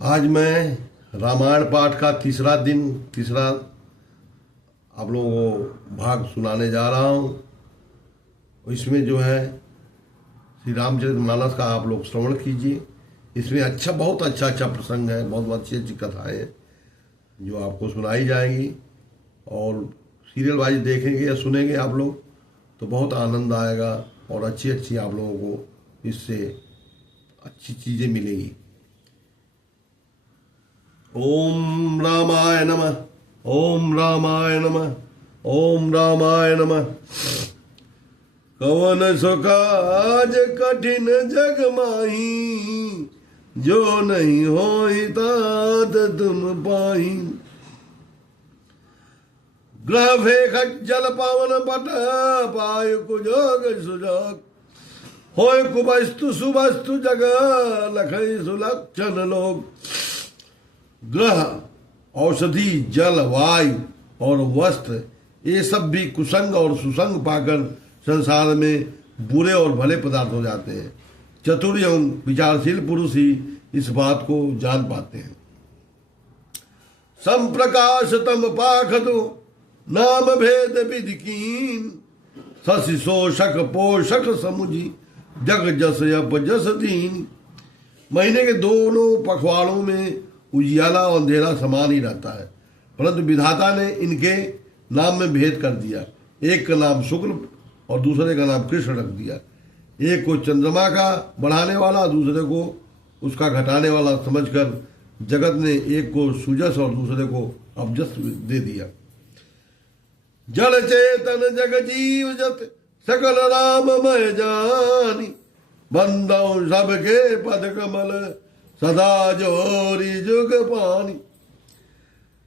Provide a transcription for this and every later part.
आज मैं रामायण पाठ का तीसरा आप लोगों को भाग सुनाने जा रहा हूँ। इसमें जो है श्री रामचरितमानस का आप लोग श्रवण कीजिए। इसमें बहुत अच्छा प्रसंग है, बहुत अच्छी अच्छी कथाएं हैं जो आपको सुनाई जाएंगी। और सीरियल वाइज देखेंगे या सुनेंगे आप लोग तो बहुत आनंद आएगा और अच्छी आप लोगों को इससे अच्छी चीज़ें मिलेंगी। ओम रामाय नमः, ओम रामाय नमः, ओम रामाय नमः। कवन सो काज कठिन जग माही, जो नहीं होई तात तुम पाही। ग्रह फेख जल पावन पट, पाय कुजोग सुजोग। होय कुवस्तु सुवस्तु जग, लखई सुलक्षण लोग। ग्रह औषधि जल वायु और वस्त्र ये सब भी कुसंग और सुसंग पाकर संसार में बुरे और भले पदार्थ हो जाते हैं। चतुर एवं विचारशील पुरुष ही इस बात को जान पाते हैं। सम प्रकाश तम पाखदो, नाम भेद विधि कीन। शशि शोषक पोषक समुझी, जग जस यप जस दीन। महीने के दोनों पखवाड़ों में उजियाला और अंधेरा समान ही रहता है, परंतु विधाता ने इनके नाम में भेद कर दिया। एक का नाम शुक्ल और दूसरे का नाम कृष्ण रख दिया। एक को चंद्रमा का बढ़ाने वाला, दूसरे को उसका घटाने वाला समझकर जगत ने एक को सुजस और दूसरे को अबजस दे दिया। जड़ चेतन जग जीव जत, सकल राममय जानी। बंदौ सबके पद कमल, सदा जोरी जुग पानी।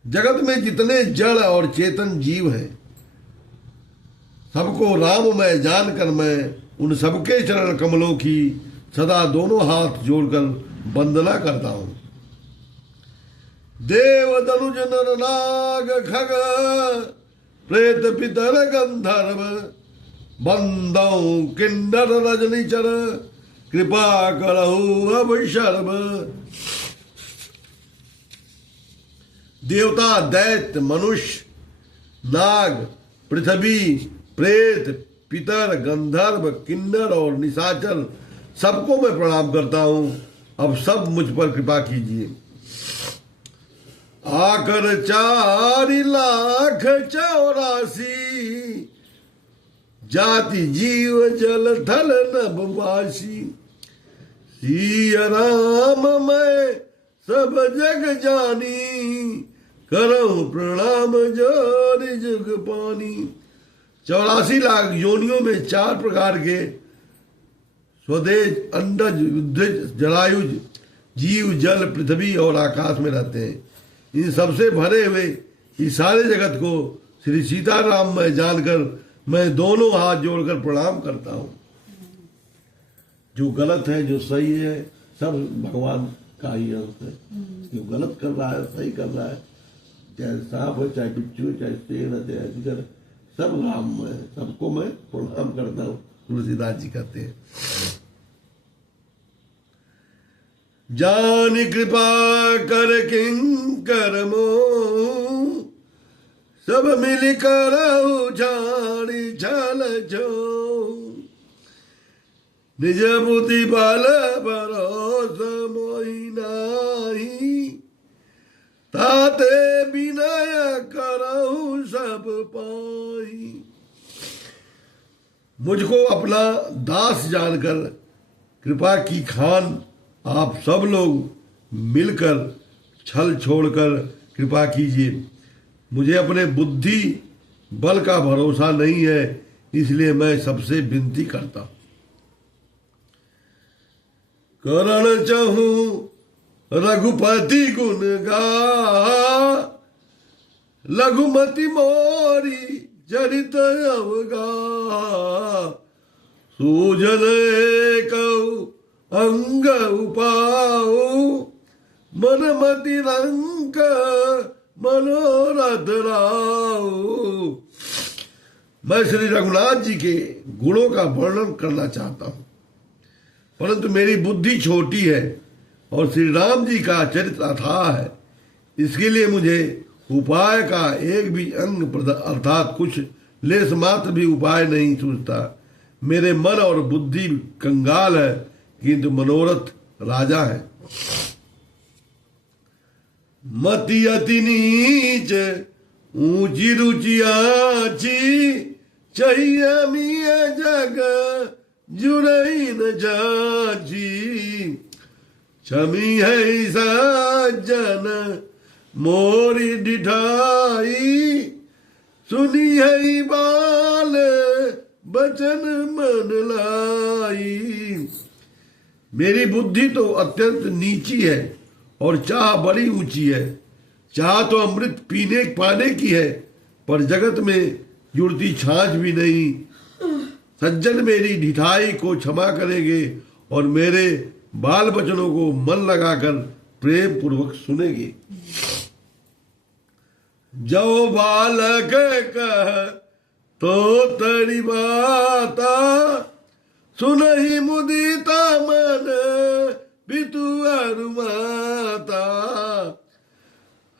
जगत में जितने जड़ और चेतन जीव हैं, सबको राममय जानकर मैं उन सबके चरण कमलों की सदा दोनों हाथ जोड़कर वंदना करता हूं। देव दनुज नर नाग खग, प्रेत पितर गंधर्व। बंदौ किन्नर रजनीचर, कृपा करहु अब शर्म। देवता दैत्य मनुष्य नाग पृथ्वी प्रेत पितर गंधर्व किन्नर और निशाचर सबको मैं प्रणाम करता हूं। अब सब मुझ पर कृपा कीजिए। आकर 4,84,00,000 जाति जीव जल थल नभवासी। सिय राम मैं सब जग जानी, करऊं प्रणाम जोरि जुग पानी। 84 लाख योनियों में 4 प्रकार के स्वदेश अंडज उद्भिज जलायुज जीव जल पृथ्वी और आकाश में रहते हैं। इन सबसे भरे हुए इस सारे जगत को श्री सीताराम में जानकर मैं दोनों हाथ जोड़कर प्रणाम करता हूं। जो गलत है जो सही है सब भगवान का ही अंश है। जो गलत कर रहा है सही कर रहा है, चाहे सांप हो चाहे बिच्छू चाहे शेर है चाहे अजगर, सब राम है। सबको मैं प्रणाम करता हूँ। तुलसीदास जी कहते हैं, जान कृपा कर किंकर मोह, सब मिल कर झाड़ी छल छो। निज बुद्धि बल भरोस मोहि नाही, ताते विनय करहु सब पाई। मुझको अपना दास जानकर कृपा की खान आप सब लोग मिलकर छल छोड़कर कृपा कीजिए। मुझे अपने बुद्धि बल का भरोसा नहीं है, इसलिए मैं सबसे विनती करता हूं। करण चहूं रघुपति गुण गा, लघुमति मोरी चरित अवगा। सूझन कहू अंग उपाऊ, मनमति रंग मनोरथ राऊ। मैं श्री रघुनाथ जी के गुणों का वर्णन करना चाहता हूं, परंतु मेरी बुद्धि छोटी है और श्री राम जी का चरित्र अथाह है। इसके लिए मुझे उपाय का एक भी अंग अर्थात कुछ लेस मात्र भी उपाय नहीं सूझता। मेरे मन और बुद्धि कंगाल है, किंतु मनोरथ राजा है। मति अति नीच ऊंची रुचि आची, चाहिए मिया जग जुड़ई न जाची। छमी है सज्जन मोरी डिठाई, सुनी है बाल बचन मन लाई। मेरी बुद्धि तो अत्यंत नीची है और चाह बड़ी ऊंची है। चाह तो अमृत पीने पाने की है, पर जगत में जुड़ती छाछ भी नहीं। सज्जन मेरी ढिठाई को क्षमा करेंगे और मेरे बाल बचनों को मन लगाकर प्रेम पूर्वक सुनेंगे। जो बालक कह तो तरी बाता, सुनहि मुदिता मन पितु अरु माता।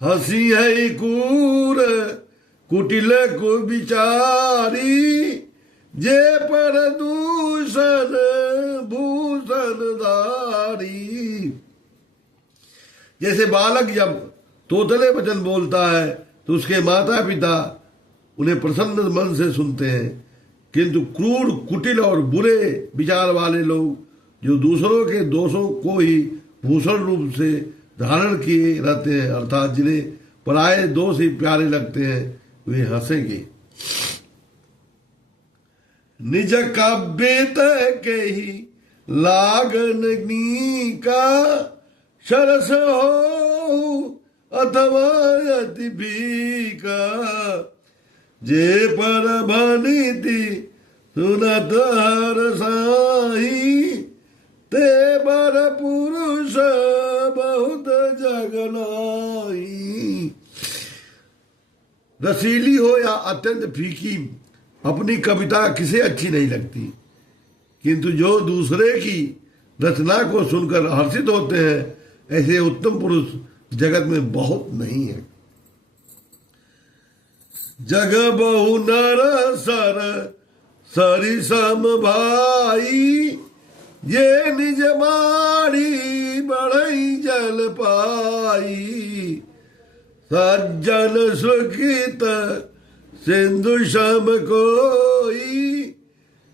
हंसी है कूर कुटिल को बिचारी, जे पर दूषण भूषण धारी। जैसे बालक जब तोतले वचन बोलता है तो उसके माता पिता उन्हें प्रसन्न मन से सुनते हैं, किंतु क्रूर कुटिल और बुरे विचार वाले लोग जो दूसरों के दोषों को ही भूषण रूप से धारण किए रहते हैं, अर्थात जिन्हें पराये दोष ही प्यारे लगते हैं, वे हंसेंगे। निज काव्य के ही लागन का, सरस हो अथवा अति भीका। जे पर भनिति सुनत हर साही, ते बर पुरुष बहुत जगनाई। रसीली हो या अत्यंत फीकी, अपनी कविता किसे अच्छी नहीं लगती, किंतु जो दूसरे की रचना को सुनकर हर्षित होते हैं, ऐसे उत्तम पुरुष जगत में बहुत नहीं है। जग बहु नर सर सरि सम भाई, ये निज मारी बढ़ई जल पाई। सज्जन सुखित सिंधु सम कोई,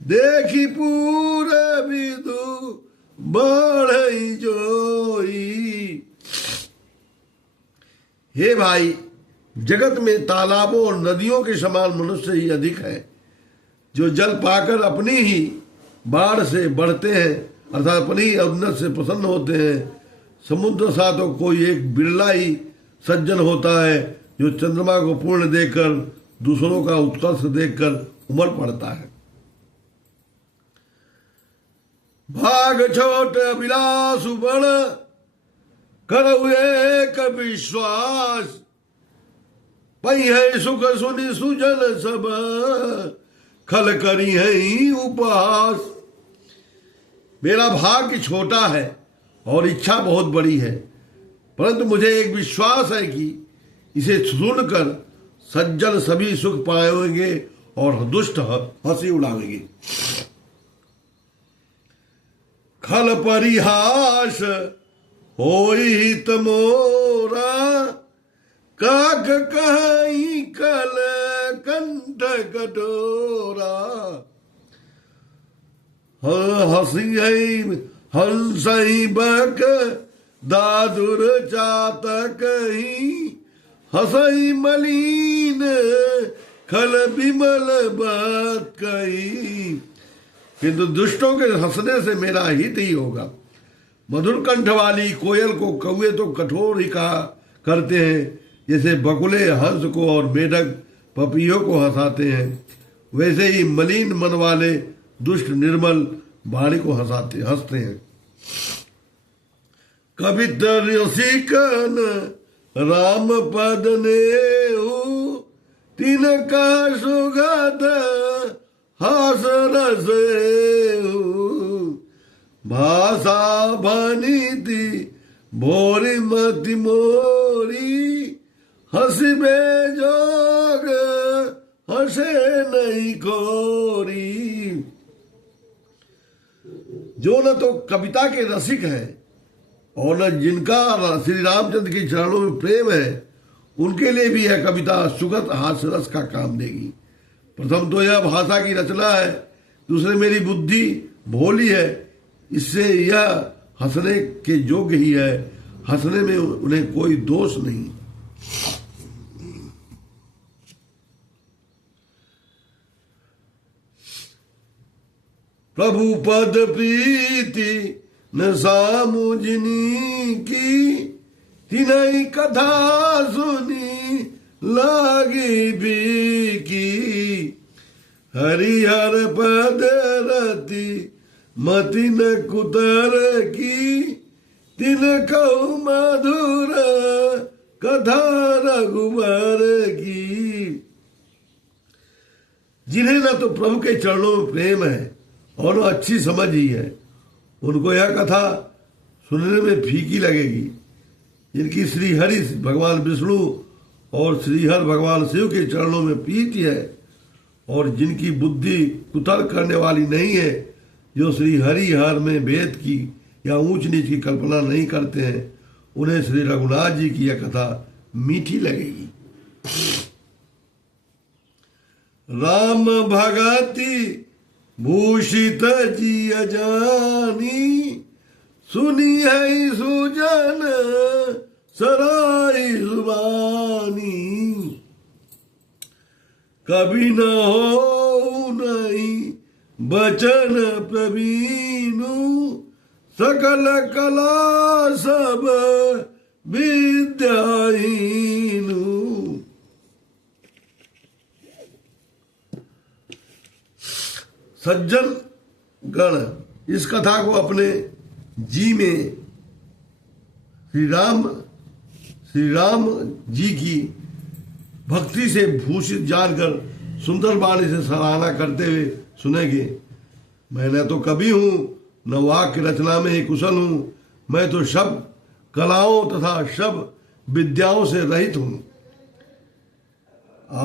देखी पूरा विदु बढ़ई जोई। हे भाई, जगत में तालाबों और नदियों के समान मनुष्य ही अधिक है, जो जल पाकर अपनी ही बाढ़ से बढ़ते हैं, अर्थात अपनी उन्नत से प्रसन्न होते हैं। समुद्र सा तो कोई एक बिरला ही सज्जन होता है, जो चंद्रमा को पूर्ण देखकर दूसरों का उत्कर्ष देखकर उमड़ पड़ता है। भाग छोट अभिलाष बड़, करऊ एक विश्वास। पई है सुख सुनि सुजन सब, खल करी है उपास। मेरा भाग्य छोटा है और इच्छा बहुत बड़ी है, परंतु मुझे एक विश्वास है कि इसे सुनकर सज्जन सभी सुख पाएंगे और दुष्ट हंसी उड़ावेंगे। खल परिहास होई हित मोरा, काक कहीं कल कंठ कटोरा। हंसी हंसई बक दादुर चातक ही, हंसई मलिन खल विमल बात कही। किंतु दुष्टों के हंसने से मेरा हित ही होगा। मधुर कंठ वाली कोयल को कौवे तो कठोर ही कहा करते हैं, जैसे बकुले हंस को और मेढक पपियों को हंसाते हैं, वैसे ही मलिन मन वाले दुष्ट निर्मल वाणी को हंसते हैं। कविता रसिकन राम पद नेहु, तिनका सुगंध हास रसेहु। भाषा भनिति भोरी मति मोरी हंसबे जोग हंसे नहीं कोरी। जो न तो कविता के रसिक हैं और न जिनका श्री रामचंद्र के चरणों में प्रेम है, उनके लिए भी यह कविता सुगत हास्य रस का काम देगी। प्रथम तो यह भाषा की रचना है, दूसरे मेरी बुद्धि भोली है, इससे यह हंसने के योग्य ही है, हंसने में उन्हें कोई दोष नहीं। प्रभु पद प्रीति न सामुजनी की, तिनई कथा सुनी लागी बीकी। हरिहर पद रति मति न कुतर की, तिन कहु मधुर कथा रघुवर की। जिन्हें न तो प्रभु के चरणों में प्रेम है और वो अच्छी समझ ही है, उनको यह कथा सुनने में फीकी लगेगी। जिनकी श्री हरि भगवान विष्णु और श्रीहर भगवान शिव के चरणों में प्रीति है और जिनकी बुद्धि कुतर्क करने वाली नहीं है, जो श्री हरि हर में भेद की या ऊंच नीच की कल्पना नहीं करते हैं, उन्हें श्री रघुनाथ जी की यह कथा मीठी लगेगी। राम भगति भूषित जी जानी, सुनी है सुजन सराय जुबानी। कभी न हो नहीं बचन प्रवीणु, सकल कला सब विद्याहीनु। सज्जन गण इस कथा को अपने जी में श्री राम जी की भक्ति से भूषित जानकर सुंदर वाणी से सराहना करते हुए सुनेंगे। मैं न तो कवि हूं, न वाक्य रचना में ही कुशल हूं, मैं तो शब्द कलाओं तथा शब्द विद्याओं से रहित हूं।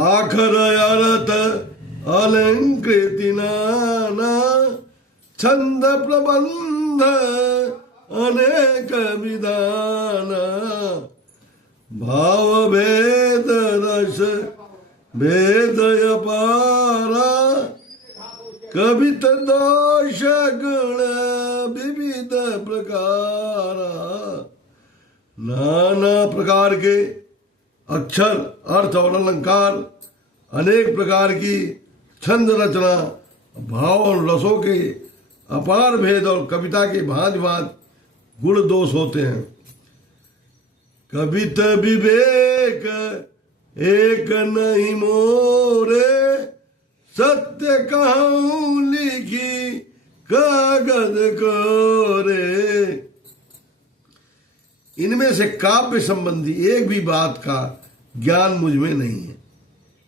आखर अरत अलंकृति नाना, छंद प्रबंध अनेक विधाना। भाव भेद रस भेद अपारा, कवित दोष गुण विविध प्रकारा। नाना प्रकार के अक्षर अर्थ और अलंकार, अनेक प्रकार की छंद रचना, भाव और रसों के अपार भेद और कविता के भांति भांति गुण दोष होते हैं। कवित विवेक एक नहीं मोरे, सत्य कहूं लिखी कागज कोरे। इनमें से काव्य संबंधी एक भी बात का ज्ञान मुझ में नहीं है।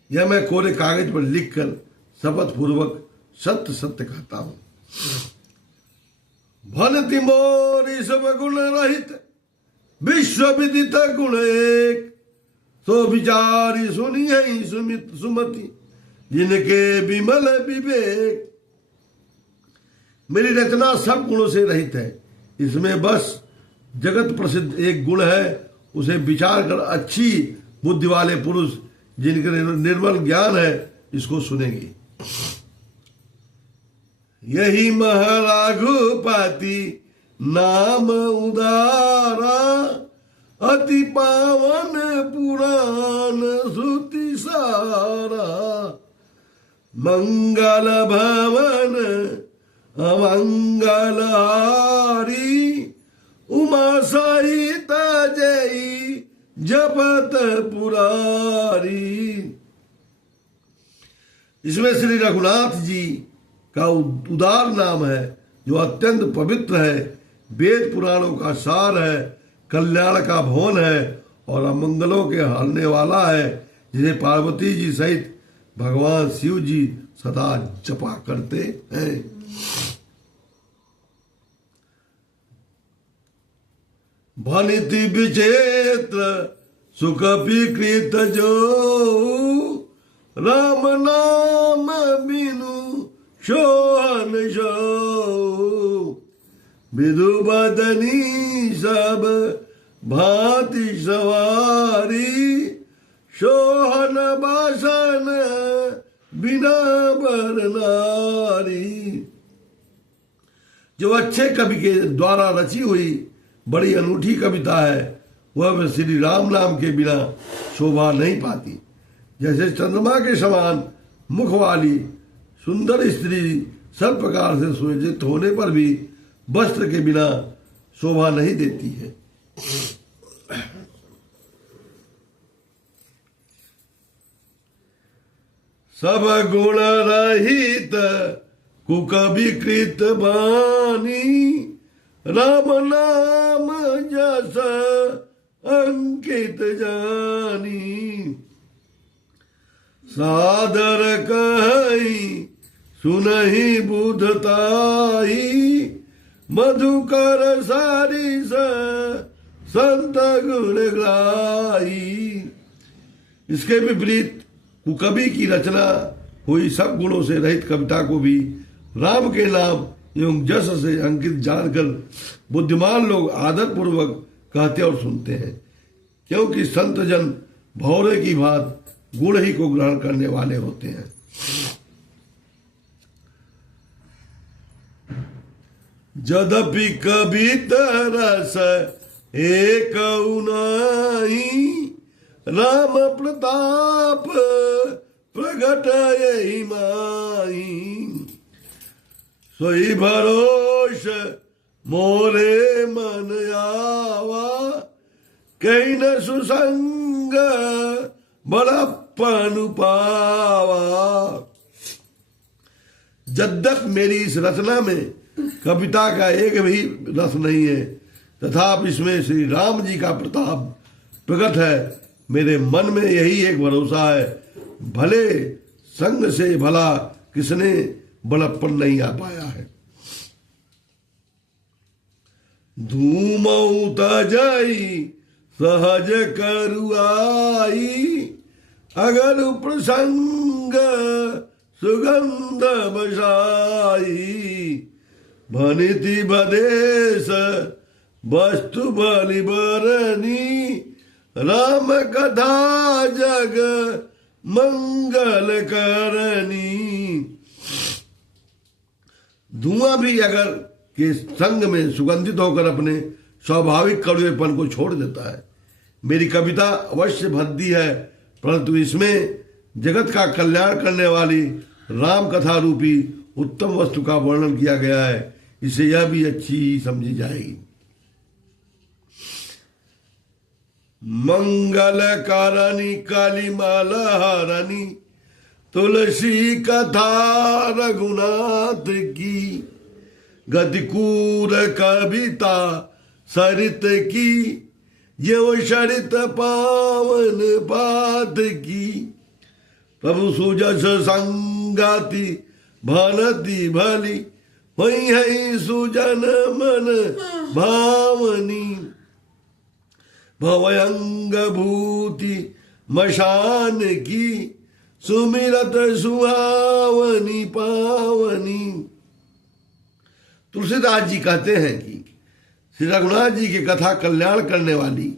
यह मैं कोरे कागज पर लिखकर शपथ पूर्वक सत्य सत्य कहता हूं। भनति मोरी सब गुण रहित, विश्व विदित गुण एक। सो विचारी सुनी है सुमति, जिनके विमल विवेक। मेरी रचना सब गुणों से रहित है, इसमें बस जगत प्रसिद्ध एक गुण है, उसे विचार कर अच्छी बुद्धि वाले पुरुष जिनके निर्मल ज्ञान है इसको सुनेंगे। यही महाराघुपति नाम उदारा, अति पावन पुराण श्रुति सारा। मंगल भवन अमंगल हारी, उमा सहित जय जपत पुरारी। इसमें श्री रघुनाथ जी का उदार नाम है, जो अत्यंत पवित्र है, वेद पुराणों का सार है, कल्याण का भवन है और अमंगलों के हरने वाला है, जिसे पार्वती जी सहित भगवान शिव जी सदा जपा करते हैं। भनिति विचित्र सुख विकृत जो, राम नाम बिनु सोहन सो। विधु बदनी सब भांति सवारी, सोहन बासन बिना बर नारी। जो अच्छे कवि के द्वारा रची हुई बड़ी अनूठी कविता है, वह श्री राम नाम के बिना शोभा नहीं पाती। जैसे चंद्रमा के समान मुख वाली सुंदर स्त्री सब प्रकार से सुसज्जित होने पर भी वस्त्र के बिना शोभा नहीं देती है। सब गुण रहित कुकविकृत बानी, राम नाम जस अंकित जानी। सादर कहि सुनहि बुधताई, मधुकर सारिस संत गुण ग्राही। इसके विपरीत कुकवि की रचना हुई सब गुणों से रहित कविता को भी राम के नाम एवं जस से अंकित जानकर बुद्धिमान लोग आदर पूर्वक कहते और सुनते हैं, क्योंकि संत जन भौरे की भांति गुण ही को ग्रहण करने वाले होते हैं। यद्यपि कविता रस एक नहीं, राम प्रताप प्रगट यही माही। सोई भरोस मोरे मन आवा, कहीं न सुसंग बड़प्पन पावा। यद्यप मेरी इस रचना में कविता का एक भी रस नहीं है, तथापि इसमें श्री राम जी का प्रताप प्रकट है। मेरे मन में यही एक भरोसा है, भले संग से भला किसने बड़प्पन नहीं आ पाया है। धूमऊ तजई सहज करुआई, अगर प्रसंग सुगंध बसाई। भनिति बदेश वस्तु बलि बरनी, राम कथा जग मंगल करनी। धुआं भी अगर के संग में सुगंधित होकर अपने स्वाभाविक कड़वेपन को छोड़ देता है। मेरी कविता अवश्य भद्दी है, परंतु इसमें जगत का कल्याण करने वाली राम कथा रूपी उत्तम वस्तु का वर्णन किया गया है, इसे यह भी अच्छी समझी जाएगी। मंगल कारणी कालीमाल हारणी, तुलसी कथा रघुनाथ की। गतिकूर कविता सरित की, यो सरित पावन पात की। प्रभु सुजस संगाति भनति भली, वही है सुजन मन भावनी। भवयंग भूति मशान की, सुमिरत सुहावनी पावनी। तुलसीदास जी कहते हैं कि श्री रघुनाथ जी की कथा कल्याण करने वाली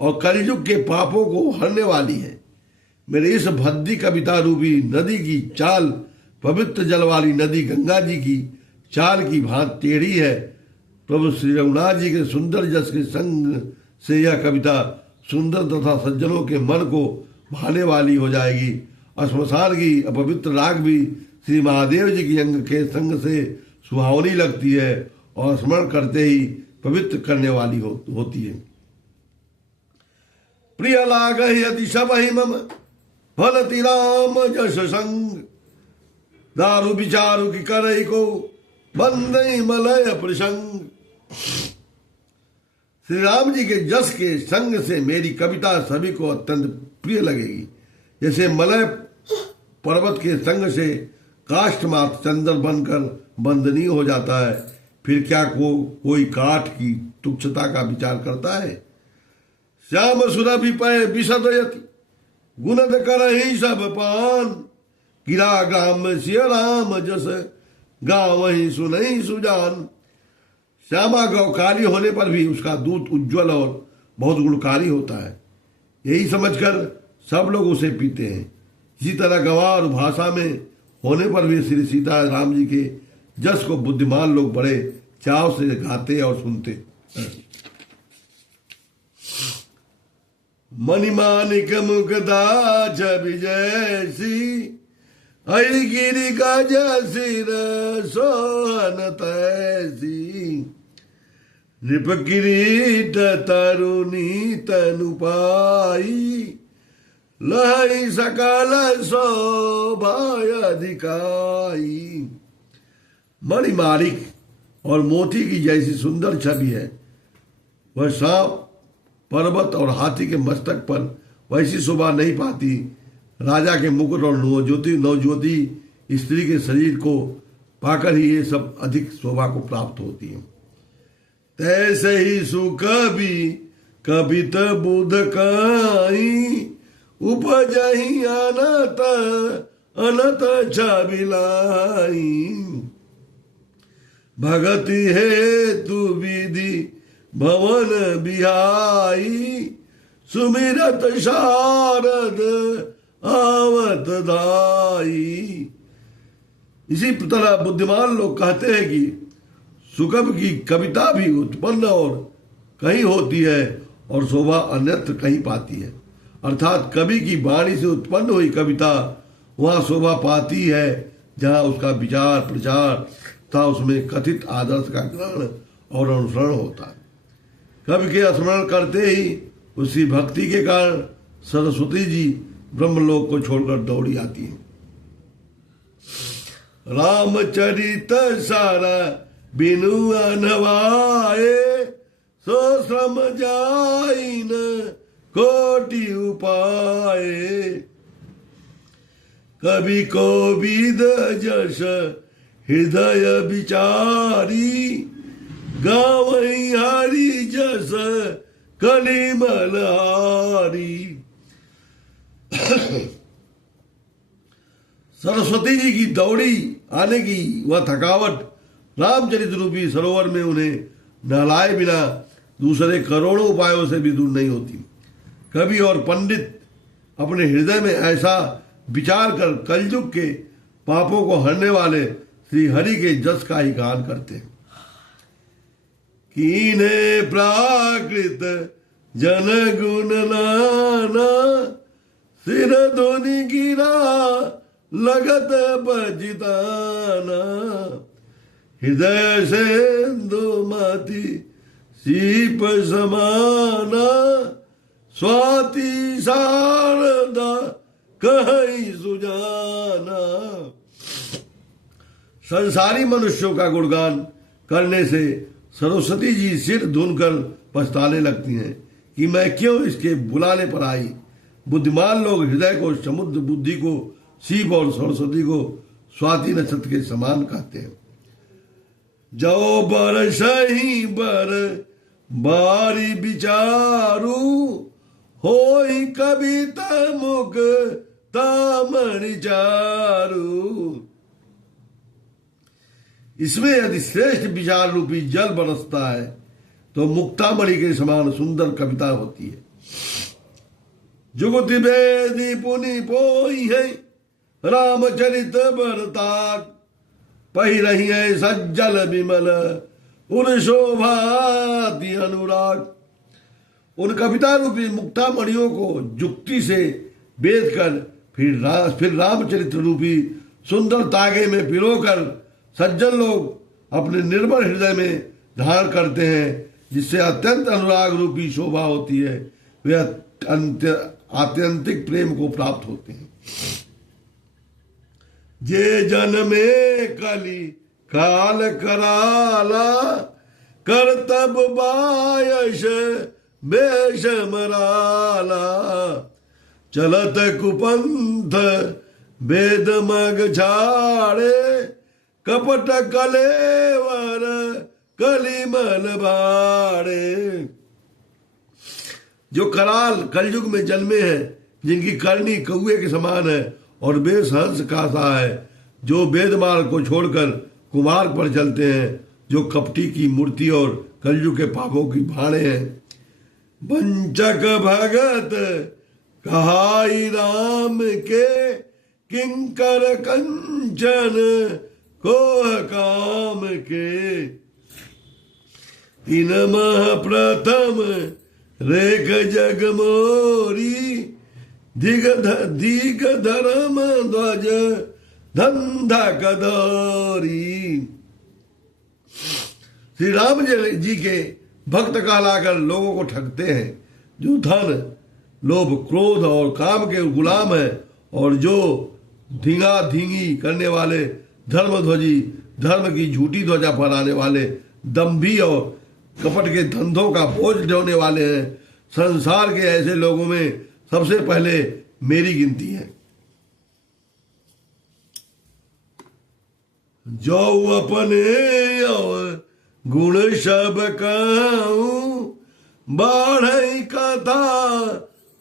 और कलयुग के पापों को हरने वाली है। मेरे इस भद्दी कविता रूपी नदी की चाल पवित्र जल वाली नदी गंगा जी की चाल की भांति टेढ़ी है। प्रभु श्री रघुनाथ जी के सुंदर जस के संग से यह कविता सुंदर तथा सज्जनों के मन को भाने वाली हो जाएगी। श्मशान की अपवित्र राग भी श्री महादेव जी की अंग के संग से सुहावनी लगती है और स्मरण करते ही पवित्र करने वाली होती है। प्रिय लाग यदि सब ही मम फलति राम जस संग, दारु विचारु की करई को बंदई मलय प्रसंग। श्री राम जी के जस के संग से मेरी कविता सभी को अत्यंत प्रिय लगेगी। जैसे मलय पर्वत के संग से काष्ठ मात्र चंदन बनकर बंदनीय हो जाता है, फिर क्या कोई काठ की तुच्छता का विचार करता है। श्याम सुरभि पय विशदयति गुणद करहि सब पान, गिरा ग्राम सिय राम जस गाँव ही सुनहि सुजान। श्यामा गौ काली होने पर भी उसका दूध उज्जवल और बहुत गुणकारी होता है, यही समझकर सब लोग उसे पीते हैं। इसी तरह गंवार भाषा में होने पर भी श्री सीता राम जी के जस को बुद्धिमान लोग बड़े चाव से गाते और सुनते। मणिमानिक मुकदाच विजयसी गिरी का जसिर सोहन तैसी, नृप किरीट तरुणी तनु पाई, लहई सकल शोभाय अधिकाई। मणिमाणिक और मोती की जैसी सुंदर छवि है, वह सांप पर्वत और हाथी के मस्तक पर वैसी शोभा नहीं पाती। राजा के मुकुट और नवज्योति स्त्री के शरीर को पाकर ही ये सब अधिक शोभा को प्राप्त होती है। तैसे ही सुकवि कवित बुध काई, उपजहि अनत अनत छबिलाई। भगति हेतु विधि भवन बिहाई, सुमिरत शारद आवत दाई। इसी तरह बुद्धिमान लोग कहते हैं कि सुकव की कविता भी उत्पन्न और कहीं होती है और शोभा अन्यत्र कहीं पाती है। अर्थात कवि की वाणी से उत्पन्न हुई कविता वहां शोभा पाती है जहां उसका विचार प्रचार तथा उसमें कथित आदर्श का ग्रहण और अनुसरण होता है। कवि के स्मरण करते ही उसकी भक्ति के कारण सरस्वती जी ब्रह्मलोक को छोड़कर दौड़ी आती है। रामचरित सारा बिनु अनवाए, सो श्रम जाइन कोटि उपाय। कवि को विद जस हृदय विचारी, गावई हरि जस कलिमल हारी। सरस्वती जी की दौड़ी आने की वह थकावट रामचरित रूपी सरोवर में उन्हें नहलाए बिना दूसरे करोड़ों उपायों से भी दूर नहीं होती। कवि और पंडित अपने हृदय में ऐसा विचार कर कलयुग के पापों को हरने वाले श्री हरि के जस का ही गान करते हैं। कीने प्राकृत जन गुण नाना, सिर धोनी गिरा लगत बजिताना। हृदय सेंदुमति सीप समाना, स्वाति शारदा कहीं सुजाना। संसारी मनुष्यों का गुणगान करने से सरस्वती जी सिर धुनकर पछताने लगती हैं कि मैं क्यों इसके बुलाने पर आई। बुद्धिमान लोग हृदय को समुद्र, बुद्धि को शिव और सरस्वती को स्वाति नक्षत्र के समान कहते हैं। जो बर सही बर बारी विचारू, होई कविता मुख तामणि चारू। इसमें यदि श्रेष्ठ विचार रूपी जल बरसता है तो मुक्तामणि के समान सुंदर कविता होती है। जुगति वेदी पुनि पोई है, रामचरित बरताक। पही रही है सज्जल विमल, उन शोभाति अनुराग। उन कविता रूपी मुक्तामणियों को जुक्ति से बेच कर फिर रामचरित्र रूपी सुंदर तागे में पिरोकर सज्जन लोग अपने निर्मल हृदय में धारण करते हैं, जिससे अत्यंत अनुराग रूपी शोभा होती है। वे आत्यंतिक प्रेम को प्राप्त होते हैं। जे जन में कली काल कराला, करतब बायश बेश मराला। चलत कुपंथ वेद मग झाड़े, कपट कलेवर कलिमल भाड़े। जो कराल कलयुग में जन्मे हैं, जिनकी करनी कौए के समान है और बेस हंस का सा है, जो वेद मार्ग को छोड़कर कुमार्ग पर चलते हैं, जो कपटी की मूर्ति और कलयुग के पापों की भाड़े हैं। वंचक भगत कहाई राम के, किंकर कंचन कोह काम के। तीन मह प्रथम रेख जग मोरी, दिग धर्म ध्वज धंधा कदौरी। श्री राम जी के भक्त कहलाकर लोगों को ठगते हैं, जो धन लोभ क्रोध और काम के गुलाम है, और जो धींगा धींगी करने वाले धर्मध्वजी, धर्म की झूठी ध्वजा फहराने वाले, दंभी और कपट के धंधों का बोझ ढोने वाले हैं। संसार के ऐसे लोगों में सबसे पहले मेरी गिनती है। जो अपने और गुण सब कहूं, बाढ़ई कथा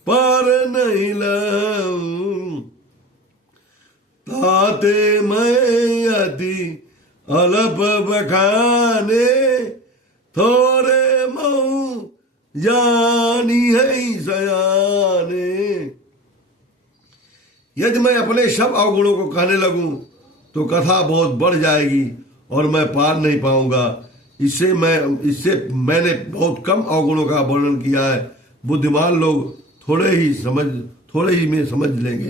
पर नहीं लाऊं। ताते मैं अति अलप बखाने, थोड़े मऊ जानी है सयाने। यदि मैं अपने सब अवगुणों को कहने लगूं तो कथा बहुत बढ़ जाएगी और मैं पार नहीं पाऊंगा। इससे मैंने बहुत कम अवगुणों का वर्णन किया है। बुद्धिमान लोग थोड़े ही में समझ लेंगे।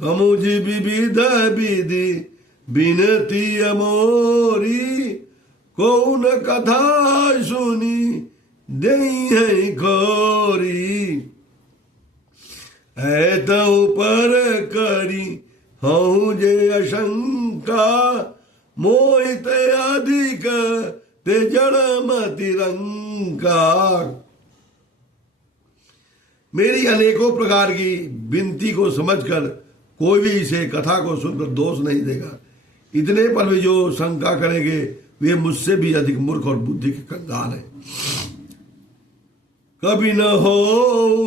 समुझी विविध विधि बिनती अमोरी, कौन कथा सुनी दई है खोरी। ऐतौ पर करी हूँ जे अशंका, मोहित अधिक ते जड़ मति रंका। मेरी अनेकों प्रकार की विनती को समझकर कोई भी इसे कथा को सुनकर दोष नहीं देगा। इतने पर भी जो शंका करेंगे वे मुझसे भी अधिक मूर्ख और बुद्धि के कंगाल हैं। कभी न हो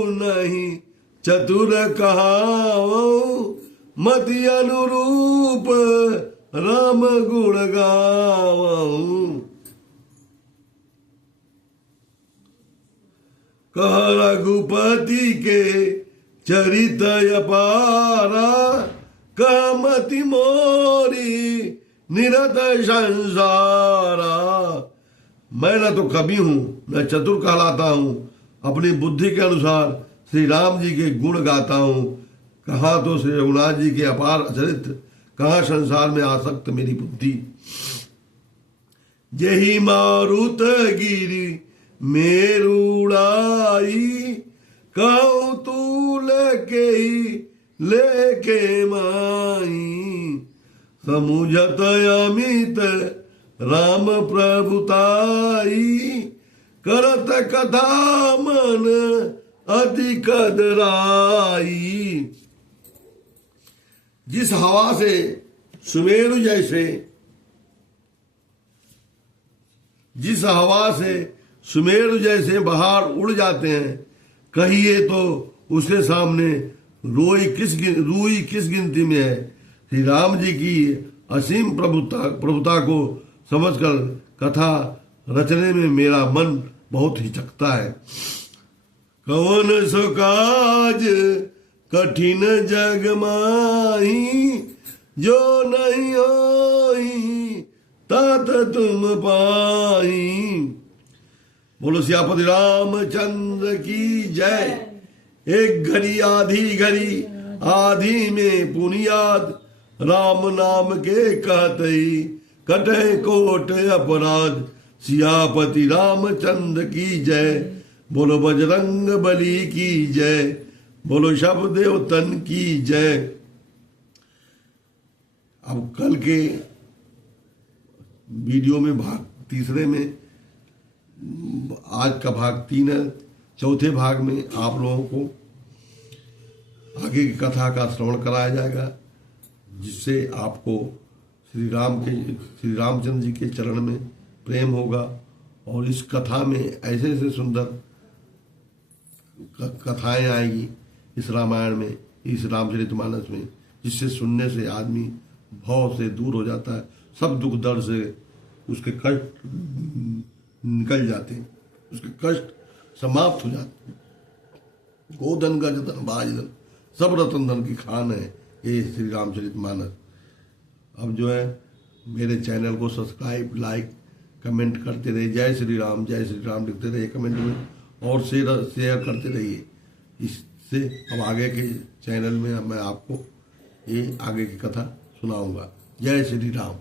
नहीं चतुर कहाओ, मति अनुरूप राम गुण गाओ। कह रघुपति के चरित अपारा, कह मति मोरी निरत संसारा। मैं न तो कवि हूं न चतुर कहलाता हूं, अपनी बुद्धि के अनुसार श्री राम जी के गुण गाता हूं। कहा तो श्री रघुनाथ जी के अपार चरित्र, कहा संसार में आसक्त मेरी बुद्धि। जही मारुत गिरी मेरुड़ाई, कौतूल के लेके माई। समुझत अमित राम प्रभुताई, करत कथा मन अति कदराई। जिस हवा से सुमेरु जैसे बाहर उड़ जाते हैं, कहिए तो उसके सामने रूई किस गिनती में है। श्री राम जी की असीम प्रभुता को समझकर कथा रचने में मेरा मन बहुत हिचकता है। कौन सो काज कठिन जग माही, जो नहीं होई तात तुम पाई। बोलो सियापति रामचंद्र की जय। एक घड़ी आधी में पुनियाद, राम नाम के कहते कटे कोट अपराध। सियापति रामचंद्र की जय। बोलो बजरंग बली की जय। बोलो शब देवतन की जय। अब कल के वीडियो में भाग तीसरे में, आज का भाग 3 है, चौथे भाग में आप लोगों को आगे की कथा का श्रवण कराया जाएगा, जिससे आपको श्री रामचंद्र जी के चरण में प्रेम होगा। और इस कथा में ऐसे ऐसे सुंदर कथाएं आएगी इस रामायण में, इस रामचरितमानस में, जिससे सुनने से आदमी भव से दूर हो जाता है, सब दुख दर्द से उसके कष्ट निकल जाते हैं, उसके कष्ट समाप्त हो जाते हैं। गोधन गजधन भाजधन सब रतन धन की खान है ये श्री रामचरितमानस। अब जो है मेरे चैनल को सब्सक्राइब, लाइक, कमेंट करते रहिए। जय श्री राम लिखते रहिए कमेंट में, और शेयर करते रहिए। इससे अब आगे के चैनल में मैं आपको ये आगे की कथा सुनाऊंगा। जय श्री राम।